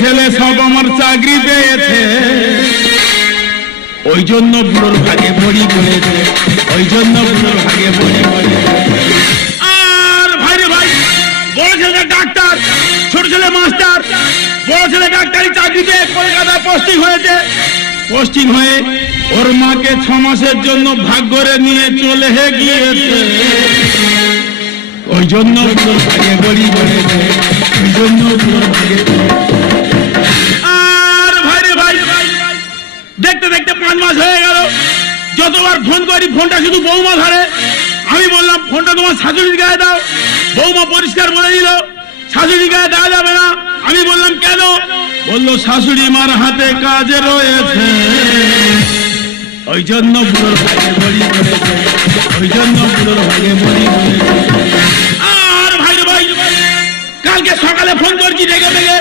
ছেলে সব আমার চাকরি পেয়েছে, ওই জন্য বুড়োর ভাগে বড়ি পড়েছে, ওই জন্য বুড়োর ভাগে বড়ি পড়েছে। আর ভাই রে ভাই, বড় ছেলে ডাক্তার, ছোট ছেলে মাস্টার। বড় ছেলে ডাক্তারি চাকরিতে কলকাতায় পোস্টিং হয়েছে। পোস্টিং হয়ে ওর মাকে 6 মাসের জন্য ভাগ করে নিয়ে চলে গিয়েছে, ওই জন্য বুড়োর ভাগে বড়ি পড়েছে, ওই জন্য বুড়োর ভাগে। দেখতে দেখতে 5 মাস হয়ে গেল, যতবার ফোন করি ফোনটা শুধু বৌমা ধরে। আমি বললাম ফোনটা তোমার শাশুড়ির গায়ে দাও। বৌমা পরিষ্কার বলে দিল শাশুড়ির গায়ে দেওয়া যাবে না। আমি বললাম কেন? বললো শাশুড়ি মার হাতে কাজে রয়েছে, ওই জন্য বুড়োর ভাগে বড়ি পড়েছে, ওই জন্য বুড়োর ভাগে বড়ি পড়েছে। আর ভাই ভাই, কালকে সকালে ফোন করছি ডেকে ডেকে,